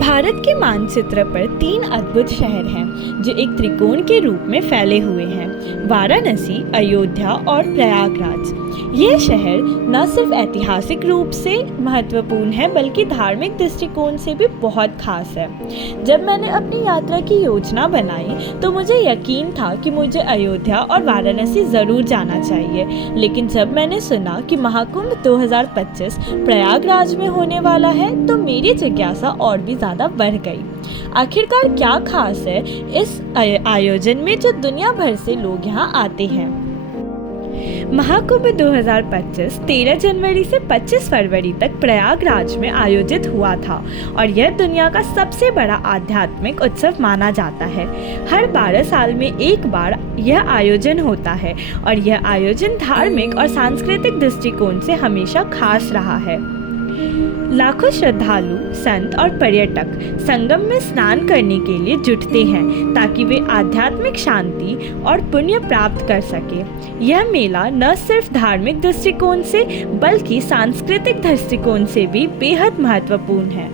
भारत के मानचित्र पर 3 अद्भुत शहर हैं जो एक त्रिकोण के रूप में फैले हुए हैं। वाराणसी, अयोध्या और प्रयागराज। ये शहर न सिर्फ ऐतिहासिक रूप से महत्वपूर्ण है बल्कि धार्मिक दृष्टिकोण से भी बहुत खास है। जब मैंने अपनी यात्रा की योजना बनाई तो मुझे यकीन था कि मुझे अयोध्या और वाराणसी ज़रूर जाना चाहिए, लेकिन जब मैंने सुना कि महाकुंभ 2025 प्रयागराज में होने वाला है तो मेरी जिज्ञासा और भी ज़्यादा बढ़ गई। आखिरकार क्या खास है इस आयोजन में जो दुनिया भर से लोग यहाँ आते हैं। महाकुंभ 2025 13 जनवरी से 25 फरवरी तक प्रयागराज में आयोजित हुआ था और यह दुनिया का सबसे बड़ा आध्यात्मिक उत्सव माना जाता है। हर 12 साल में एक बार यह आयोजन होता है और यह आयोजन धार्मिक और सांस्कृतिक दृष्टिकोण से हमेशा खास रहा है। लाखों श्रद्धालु, संत और पर्यटक संगम में स्नान करने के लिए जुटते हैं ताकि वे आध्यात्मिक शांति और पुण्य प्राप्त कर सके। यह मेला न सिर्फ धार्मिक दृष्टिकोण से बल्कि सांस्कृतिक दृष्टिकोण से भी बेहद महत्वपूर्ण है।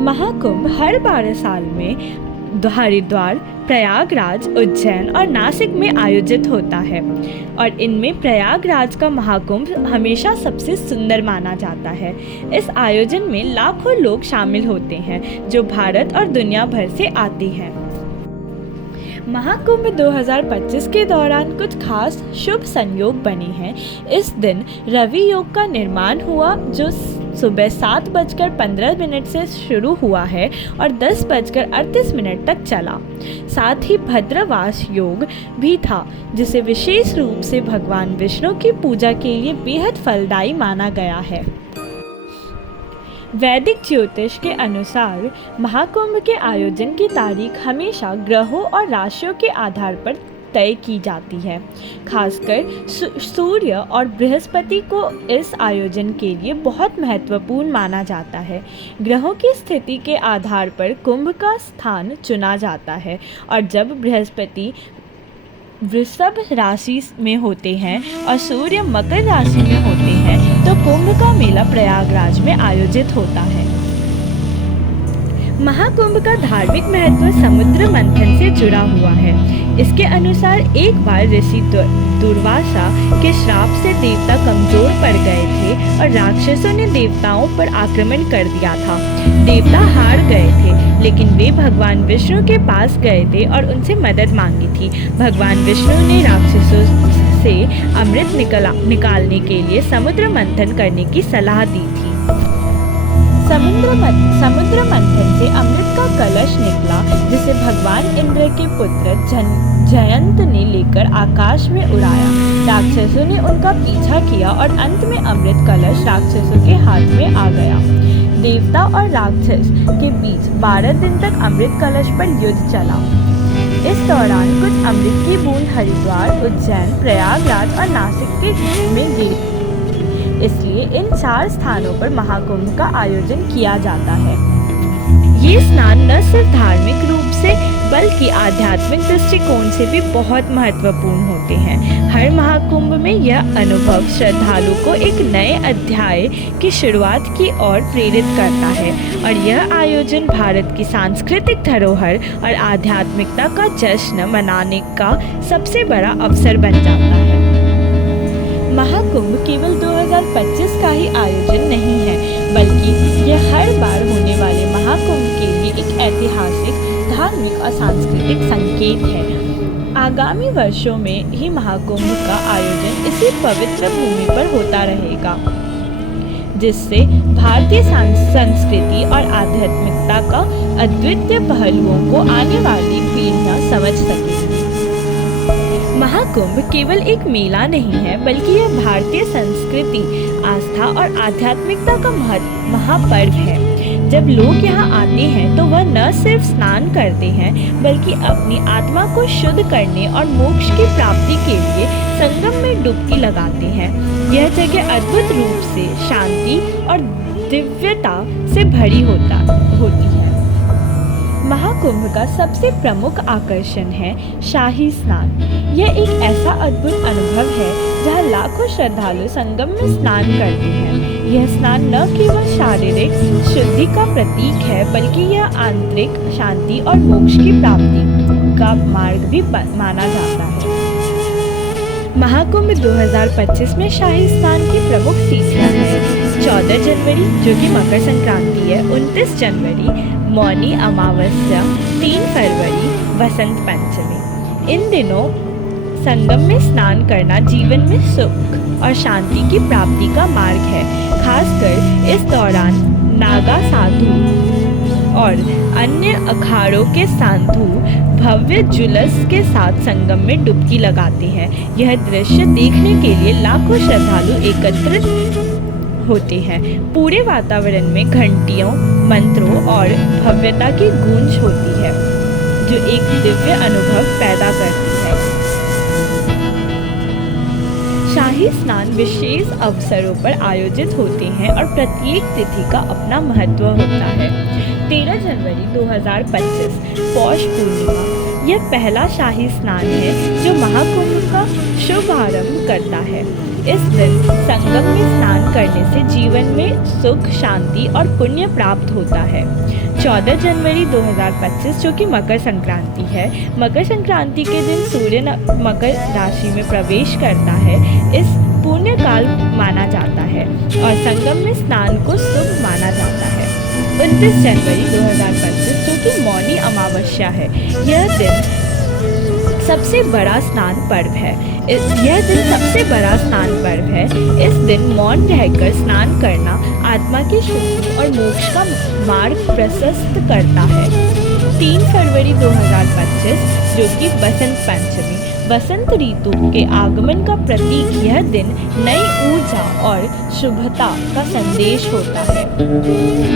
महाकुंभ हर 12 साल में हरिद्वार, प्रयागराज, उज्जैन और नासिक में आयोजित होता है और इनमें प्रयागराज का महाकुंभ हमेशा सबसे सुंदर माना जाता है। इस आयोजन में लाखों लोग शामिल होते हैं जो भारत और दुनिया भर से आते हैं। महाकुंभ 2025 के दौरान कुछ खास शुभ संयोग बने हैं। इस दिन रवि योग का निर्माण हुआ जो सुबह 7:15 से शुरू हुआ है और 10:38 तक चला। साथ ही भद्रवास योग भी था जिसे विशेष रूप से भगवान विष्णु की पूजा के लिए बेहद फलदायी माना गया है। वैदिक ज्योतिष के अनुसार महाकुंभ के आयोजन की तारीख हमेशा ग्रहों और राशियों के आधार पर तय की जाती है। खासकर सूर्य और बृहस्पति को इस आयोजन के लिए बहुत महत्वपूर्ण माना जाता है। ग्रहों की स्थिति के आधार पर कुंभ का स्थान चुना जाता है और जब बृहस्पति वृषभ राशि में होते हैं और सूर्य मकर राशि में होते हैं तो कुंभ का मेला प्रयागराज में आयोजित होता है। महाकुंभ का धार्मिक महत्व समुद्र मंथन से जुड़ा हुआ है। इसके अनुसार एक बार ऋषि दुर्वासा के श्राप से देवता कमजोर पड़ गए थे और राक्षसों ने देवताओं पर आक्रमण कर दिया था। देवता हार गए थे लेकिन वे भगवान विष्णु के पास गए थे और उनसे मदद मांगी थी। भगवान विष्णु ने राक्षसों से अमृत निकालने के लिए समुद्र मंथन करने की सलाह दी थी। समुद्र मंथन से अमृत का कलश निकला जिसे भगवान इंद्र के पुत्र जयंत ने लेकर आकाश में उड़ाया। राक्षसों ने उनका पीछा किया और अंत में अमृत कलश राक्षसों के हाथ में आ गया। देवता और राक्षस के बीच 12 दिन तक अमृत कलश पर युद्ध चला। इस दौरान कुछ अमृत की बूंद हरिद्वार, उज्जैन, प्रयागराज और नासिक के बीच में गिरी। इसलिए इन 4 स्थानों पर महाकुंभ का आयोजन किया जाता है। ये स्नान न सिर्फ धार्मिक रूप से बल्कि आध्यात्मिक दृष्टिकोण से भी बहुत महत्वपूर्ण होते हैं। हर महाकुंभ में यह अनुभव श्रद्धालु को एक नए अध्याय की शुरुआत की ओर प्रेरित करता है और यह आयोजन भारत की सांस्कृतिक धरोहर और आध्यात्मिकता का जश्न मनाने का सबसे बड़ा अवसर बन जाता है। महाकुंभ केवल 2025 का ही आयोजन नहीं है बल्कि यह हर बार होने वाले महाकुंभ के लिए एक ऐतिहासिक, धार्मिक और सांस्कृतिक संकेत है। आगामी वर्षों में ही महाकुंभ का आयोजन इसी पवित्र भूमि पर होता रहेगा जिससे भारतीय संस्कृति और आध्यात्मिकता का अद्वितीय पहलुओं को आने वाली पीढ़ियां समझ सकें। महाकुंभ केवल एक मेला नहीं है बल्कि यह भारतीय संस्कृति, आस्था और आध्यात्मिकता का महापर्व है। जब लोग यहाँ आते हैं तो वह न सिर्फ स्नान करते हैं बल्कि अपनी आत्मा को शुद्ध करने और मोक्ष की प्राप्ति के लिए संगम में डुबकी लगाते हैं। यह जगह अद्भुत रूप से शांति और दिव्यता से भरी होती है। महाकुंभ का सबसे प्रमुख आकर्षण है शाही स्नान। यह एक ऐसा अद्भुत अनुभव है जहाँ लाखों श्रद्धालु संगम में स्नान करते हैं। यह स्नान न केवल शारीरिक शुद्धि का प्रतीक है, बल्कि यह आंतरिक शांति और मोक्ष की प्राप्ति का मार्ग भी माना जाता है। महाकुंभ 2025 में शाही स्नान की प्रमुख तिथियां हैं 14 जनवरी जो कि मकर संक्रांति है, 29 जनवरी मौनी अमावस्या, 3 फरवरी वसंत पंचमी। इन दिनों संगम में स्नान करना जीवन में सुख और शांति की प्राप्ति का मार्ग है। खासकर इस दौरान नागा साधु और अन्य अखाड़ों के साधु भव्य जुलूस के साथ संगम में डुबकी लगाते हैं। यह दृश्य देखने के लिए लाखों श्रद्धालु एकत्रित होते हैं। पूरे वातावरण में घंटियों, मंत्रों और भव्यता की गूंज होती है, जो एक दिव्य अनुभव पैदा करती है। शाही स्नान विशेष अवसरों पर आयोजित होते हैं और प्रत्येक तिथि का अपना महत्व होता है। 13 जनवरी 2025 पौष पूर्णिमा यह पहला शाही स्नान है जो महाकुंभ का शुभारंभ करता है। इस दिन संगम में स्नान करने से जीवन में सुख, शांति और पुण्य प्राप्त होता है। 14 जनवरी 2025 जो कि मकर संक्रांति है, मकर संक्रांति के दिन सूर्य मकर राशि में प्रवेश करता है। इस पुण्य काल माना जाता है और संगम में स्नान को शुभ माना जाता है। 29 जनवरी 2025 जो कि मौनी अमावस्या है, यह दिन सबसे बड़ा स्नान पर्व है। इस दिन मौन रहकर स्नान करना आत्मा की शुद्धि और मोक्ष का मार्ग प्रशस्त करता है। 3 फरवरी 2025 जो कि बसंत पंचमी, बसंत ऋतु के आगमन का प्रतीक, यह दिन नई ऊर्जा और शुभता का संदेश होता है।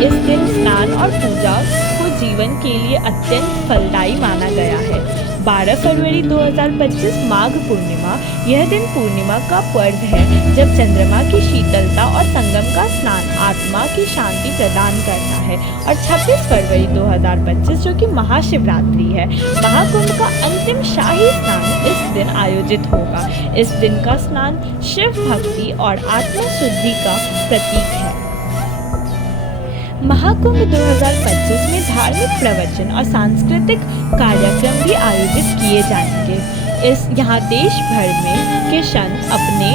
इस दिन स्नान और पूजा को जीवन के लिए अत्यंत फलदायी माना गया है। 12 फरवरी 2025 माघ पूर्णिमा, यह दिन पूर्णिमा का पर्व है जब चंद्रमा की शीतलता और संगम का स्नान आत्मा की शांति प्रदान करता है। और 26 फरवरी 2025 जो कि महाशिवरात्रि है, महाकुंभ का अंतिम शाही स्नान इस दिन आयोजित होगा। इस दिन का स्नान शिव भक्ति और आत्म शुद्धि का प्रतीक है। महाकुंभ 2025 में धार्मिक प्रवचन और सांस्कृतिक कार्यक्रम भी आयोजित किए जाएंगे। यहाँ देश भर में के संत अपने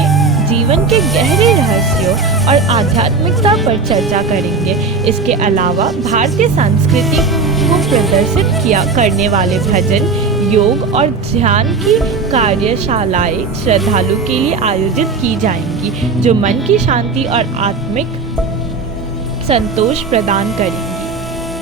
जीवन के गहरे रहस्यों और आध्यात्मिकता पर चर्चा करेंगे। इसके अलावा भारतीय संस्कृति को प्रदर्शित करने वाले भजन, योग और ध्यान की कार्यशालाएं श्रद्धालु के लिए आयोजित की जाएंगी, जो मन की शांति और आत्मिक संतोष प्रदान करेंगी।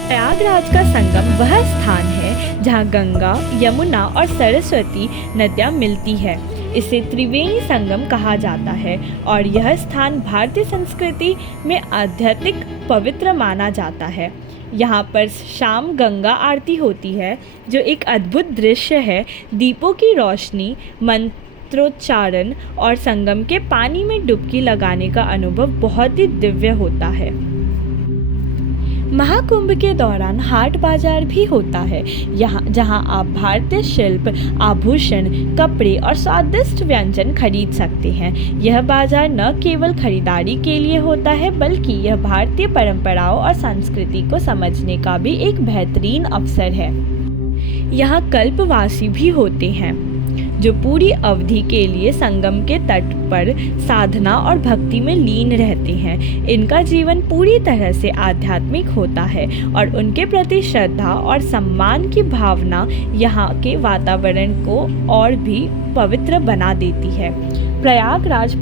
प्रयागराज का संगम वह स्थान है जहाँ गंगा, यमुना और सरस्वती नदियाँ मिलती है। इसे त्रिवेणी संगम कहा जाता है और यह स्थान भारतीय संस्कृति में आध्यात्मिक पवित्र माना जाता है। यहाँ पर शाम गंगा आरती होती है, जो एक अद्भुत दृश्य है। दीपों की रोशनी, मंत्रोच्चारण और संगम के पानी में डुबकी लगाने का अनुभव बहुत ही दिव्य होता है। महाकुंभ के दौरान हाट बाजार भी होता है, जहां आप भारतीय शिल्प, आभूषण, कपड़े और स्वादिष्ट व्यंजन खरीद सकते हैं। यह बाजार न केवल खरीदारी के लिए होता है, बल्कि यह भारतीय परंपराओं और संस्कृति को समझने का भी एक बेहतरीन अवसर है। यहाँ कल्पवासी भी होते हैं, जो पूरी अवधि के लिए संगम के तट पर साधना और भक्ति में लीन रहते हैं। इनका जीवन पूरी तरह से आध्यात्मिक होता है और उनके प्रति श्रद्धा और सम्मान की भावना यहाँ के वातावरण को और भी पवित्र बना देती है। प्रयागराज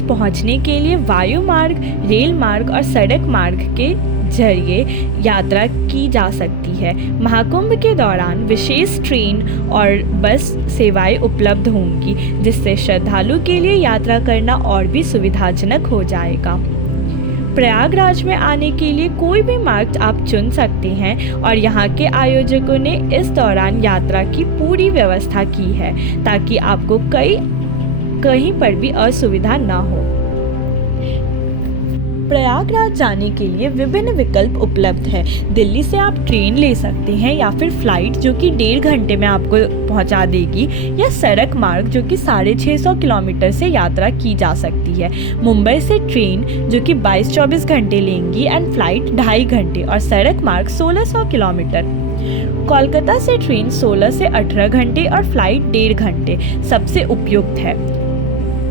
पहुँचने के लिए वायु मार्ग, रेल मार्ग और सड़क मार्ग के जरिए यात्रा की जा सकती है। महाकुंभ के दौरान विशेष ट्रेन और बस सेवाएं उपलब्ध होंगी, जिससे श्रद्धालु के लिए यात्रा करना और भी सुविधाजनक हो जाएगा। प्रयागराज में आने के लिए कोई भी मार्ग आप चुन सकते हैं और यहाँ के आयोजकों ने इस दौरान यात्रा की पूरी व्यवस्था की है, ताकि आपको कहीं पर भी असुविधा ना हो। प्रयागराज जाने के लिए विभिन्न विकल्प उपलब्ध है। दिल्ली से आप ट्रेन ले सकते हैं या फिर फ्लाइट जो कि 1.5 घंटे में आपको पहुंचा देगी, या सड़क मार्ग जो कि 650 किलोमीटर से यात्रा की जा सकती है। मुंबई से ट्रेन जो कि 22-24 घंटे लेंगी एंड फ्लाइट 2.5 घंटे और सड़क मार्ग 1600 किलोमीटर। कोलकाता से ट्रेन 16 से 18 घंटे और फ्लाइट 1.5 घंटे सबसे उपयुक्त है।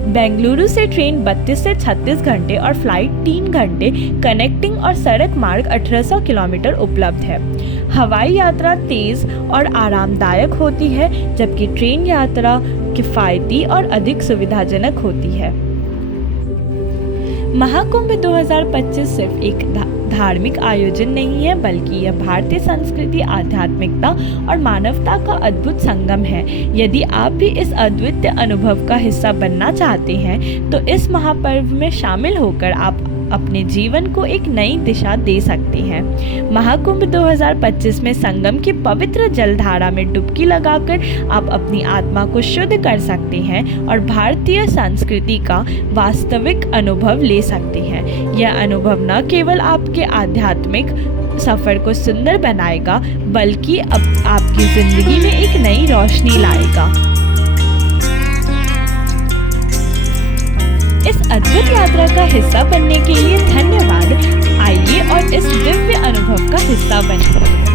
बेंगलुरु से ट्रेन 32 से 36 घंटे और फ्लाइट 3 घंटे कनेक्टिंग और सड़क मार्ग 1800 किलोमीटर उपलब्ध है। हवाई यात्रा तेज़ और आरामदायक होती है, जबकि ट्रेन यात्रा किफ़ायती और अधिक सुविधाजनक होती है। महाकुंभ 2025 सिर्फ एक धार्मिक आयोजन नहीं है, बल्कि यह भारतीय संस्कृति, आध्यात्मिकता और मानवता का अद्भुत संगम है। यदि आप भी इस अद्वितीय अनुभव का हिस्सा बनना चाहते हैं, तो इस महापर्व में शामिल होकर आप अपने जीवन को एक नई दिशा दे सकते हैं। महाकुंभ 2025 में संगम की पवित्र जलधारा में डुबकी लगाकर आप अपनी आत्मा को शुद्ध कर सकते हैं और भारतीय संस्कृति का वास्तविक अनुभव ले सकते हैं। यह अनुभव न केवल आपके आध्यात्मिक सफ़र को सुंदर बनाएगा, बल्कि अब आपकी ज़िंदगी में एक नई रोशनी लाएगा। इस अद्भुत यात्रा का हिस्सा बनने के लिए धन्यवाद। आइए और इस दिव्य अनुभव का हिस्सा बनिए।